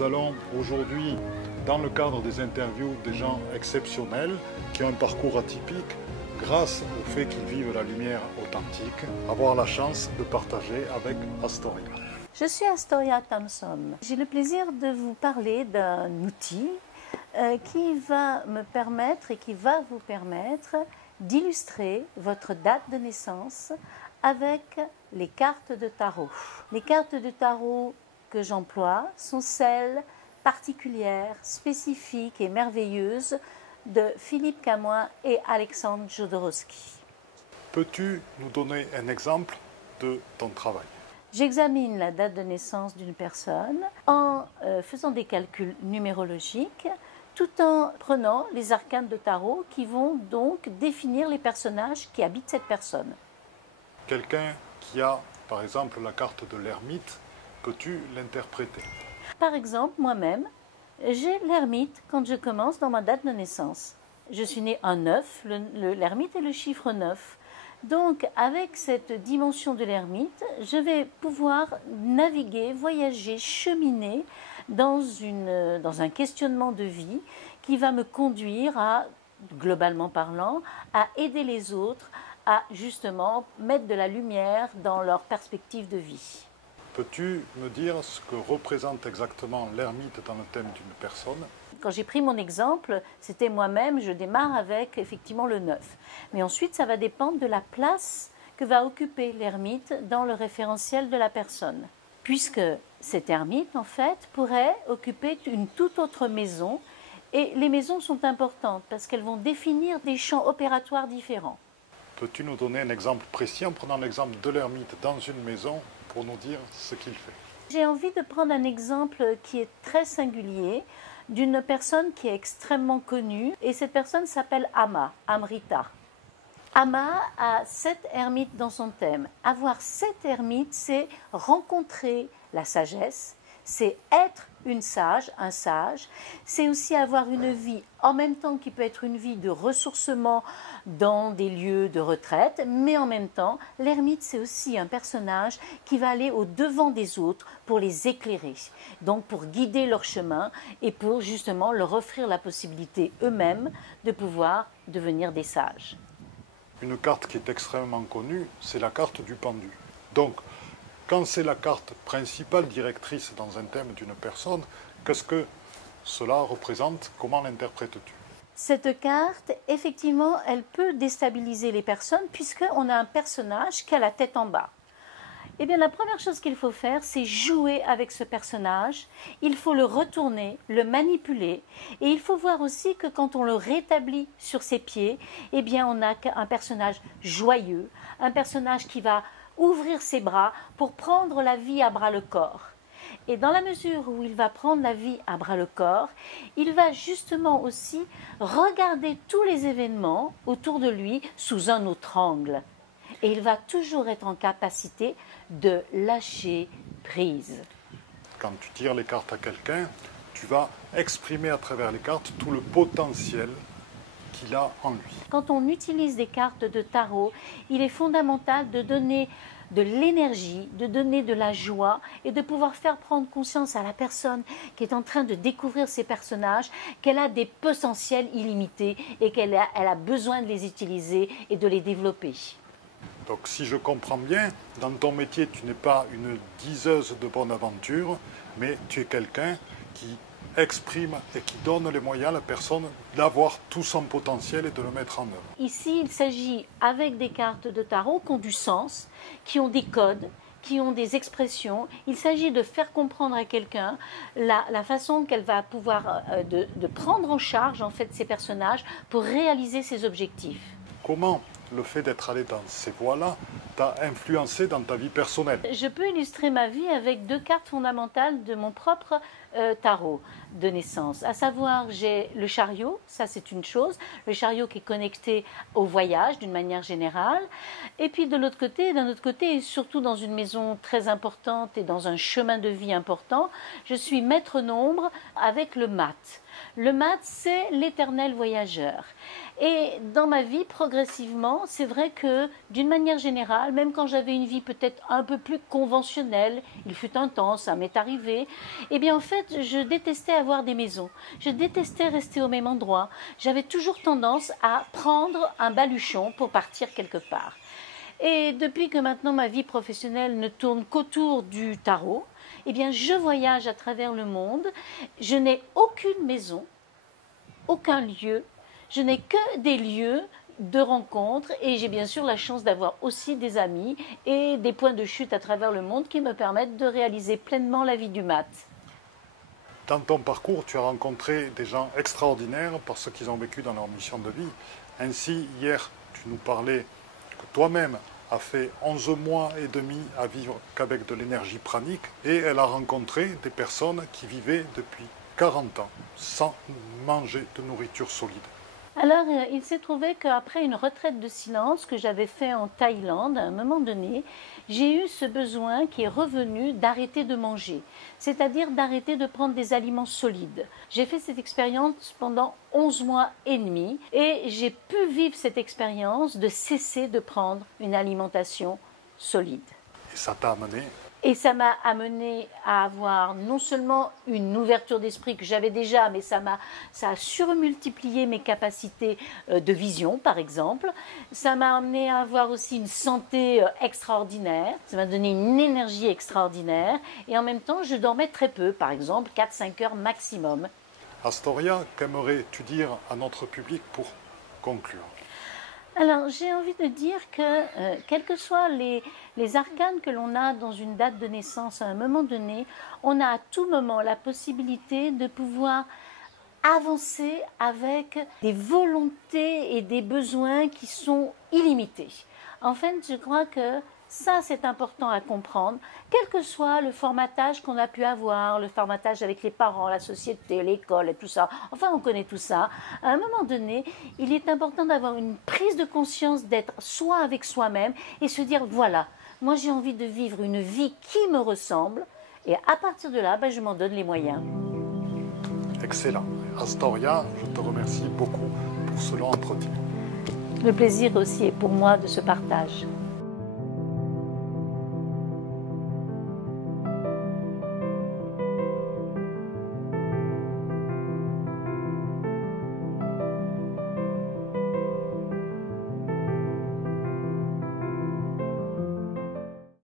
Nous allons aujourd'hui, dans le cadre des interviews des gens exceptionnels qui ont un parcours atypique, grâce au fait qu'ils vivent la lumière authentique, avoir la chance de partager avec Astoria. Je suis Astoria Thompson. J'ai le plaisir de vous parler d'un outil qui va me permettre et qui va vous permettre d'illustrer votre date de naissance avec les cartes de tarot. Les cartes de tarot que j'emploie sont celles particulières, spécifiques et merveilleuses de Philippe Camoin et Alexandre Jodorowsky. Peux-tu nous donner un exemple de ton travail? J'examine la date de naissance d'une personne en faisant des calculs numérologiques tout en prenant les arcanes de tarot qui vont donc définir les personnages qui habitent cette personne. Quelqu'un qui a, par exemple, la carte de l'ermite, peux-tu l'interpréter? Par exemple, moi-même, j'ai l'ermite quand je commence dans ma date de naissance. Je suis née en 9, l'ermite est le chiffre 9. Donc, avec cette dimension de l'ermite, je vais pouvoir naviguer, voyager, cheminer dans un questionnement de vie qui va me conduire à, globalement parlant, à aider les autres à justement mettre de la lumière dans leur perspective de vie. Peux-tu me dire ce que représente exactement l'ermite dans le thème d'une personne? Quand j'ai pris mon exemple, c'était moi-même, je démarre avec effectivement le 9. Mais ensuite, ça va dépendre de la place que va occuper l'ermite dans le référentiel de la personne. Puisque cet ermite, en fait, pourrait occuper une toute autre maison. Et les maisons sont importantes parce qu'elles vont définir des champs opératoires différents. Peux-tu nous donner un exemple précis en prenant l'exemple de l'ermite dans une maison pour nous dire ce qu'il fait? J'ai envie de prendre un exemple qui est très singulier d'une personne qui est extrêmement connue et cette personne s'appelle Amrita. Amma a 7 ermites dans son thème. Avoir 7 ermites, c'est rencontrer la sagesse, c'est être une sage, un sage, c'est aussi avoir une vie en même temps qui peut être une vie de ressourcement dans des lieux de retraite, mais en même temps, l'ermite c'est aussi un personnage qui va aller au devant des autres pour les éclairer, donc pour guider leur chemin et pour justement leur offrir la possibilité eux-mêmes de pouvoir devenir des sages. Une carte qui est extrêmement connue, c'est la carte du pendu. Donc, quand c'est la carte principale directrice dans un thème d'une personne, qu'est-ce que cela représente? Comment l'interprètes-tu? Cette carte, effectivement, elle peut déstabiliser les personnes puisqu'on a un personnage qui a la tête en bas. Eh bien, la première chose qu'il faut faire, c'est jouer avec ce personnage. Il faut le retourner, le manipuler. Et il faut voir aussi que quand on le rétablit sur ses pieds, eh bien, on a un personnage joyeux, un personnage qui va ouvrir ses bras pour prendre la vie à bras le corps. Et dans la mesure où il va prendre la vie à bras le corps, il va justement aussi regarder tous les événements autour de lui sous un autre angle. Et il va toujours être en capacité de lâcher prise. Quand tu tires les cartes à quelqu'un, tu vas exprimer à travers les cartes tout le potentiel qu'il a en lui. Quand on utilise des cartes de tarot, il est fondamental de donner de l'énergie, de donner de la joie et de pouvoir faire prendre conscience à la personne qui est en train de découvrir ces personnages qu'elle a des potentiels illimités et qu'elle a besoin de les utiliser et de les développer. Donc si je comprends bien, dans ton métier, tu n'es pas une diseuse de bonne aventure, mais tu es quelqu'un qui exprime et qui donne les moyens à la personne d'avoir tout son potentiel et de le mettre en œuvre. Ici, il s'agit avec des cartes de tarot qui ont du sens, qui ont des codes, qui ont des expressions. Il s'agit de faire comprendre à quelqu'un la façon qu'elle va pouvoir de prendre en charge en fait ces personnages pour réaliser ses objectifs. Comment le fait d'être allé dans ces voies-là t'a influencé dans ta vie personnelle? Je peux illustrer ma vie avec 2 cartes fondamentales de mon propre tarot de naissance. À savoir, j'ai le chariot, ça c'est une chose, le chariot qui est connecté au voyage d'une manière générale. Et puis de l'autre côté, d'un autre côté, et surtout dans une maison très importante et dans un chemin de vie important, je suis maître nombre avec le mat. Le mat, c'est l'éternel voyageur. Et dans ma vie, progressivement, c'est vrai que d'une manière générale, même quand j'avais une vie peut-être un peu plus conventionnelle, il fut un temps, ça m'est arrivé, eh bien en fait, je détestais avoir des maisons. Je détestais rester au même endroit. J'avais toujours tendance à prendre un baluchon pour partir quelque part. Et depuis que maintenant ma vie professionnelle ne tourne qu'autour du tarot, eh bien je voyage à travers le monde. Je n'ai aucune maison, aucun lieu. Je n'ai que des lieux de rencontres et j'ai bien sûr la chance d'avoir aussi des amis et des points de chute à travers le monde qui me permettent de réaliser pleinement la vie du mat. Dans ton parcours, tu as rencontré des gens extraordinaires par ce qu'ils ont vécu dans leur mission de vie. Ainsi, hier, tu nous parlais que toi-même as fait 11 mois et demi à vivre qu'avec de l'énergie pranique et elle a rencontré des personnes qui vivaient depuis 40 ans sans manger de nourriture solide. Alors, il s'est trouvé qu'après une retraite de silence que j'avais fait en Thaïlande, à un moment donné, j'ai eu ce besoin qui est revenu d'arrêter de manger, c'est-à-dire d'arrêter de prendre des aliments solides. J'ai fait cette expérience pendant 11 mois et demi et j'ai pu vivre cette expérience de cesser de prendre une alimentation solide. Et ça t'a amené? Et ça m'a amené à avoir non seulement une ouverture d'esprit que j'avais déjà, mais ça a surmultiplié mes capacités de vision, par exemple. Ça m'a amené à avoir aussi une santé extraordinaire. Ça m'a donné une énergie extraordinaire. Et en même temps, je dormais très peu, par exemple 4-5 heures maximum. Astoria, qu'aimerais-tu dire à notre public pour conclure? Alors, j'ai envie de dire que, quels que soient les arcanes que l'on a dans une date de naissance à un moment donné, on a à tout moment la possibilité de pouvoir avancer avec des volontés et des besoins qui sont illimités. En fait, je crois que ça, c'est important à comprendre, quel que soit le formatage qu'on a pu avoir, le formatage avec les parents, la société, l'école et tout ça. Enfin, on connaît tout ça. À un moment donné, il est important d'avoir une prise de conscience, d'être soi avec soi-même et se dire, voilà, moi j'ai envie de vivre une vie qui me ressemble et à partir de là, je m'en donne les moyens. Excellent. Astoria, je te remercie beaucoup pour ce long entretien. Le plaisir aussi est pour moi de ce partage.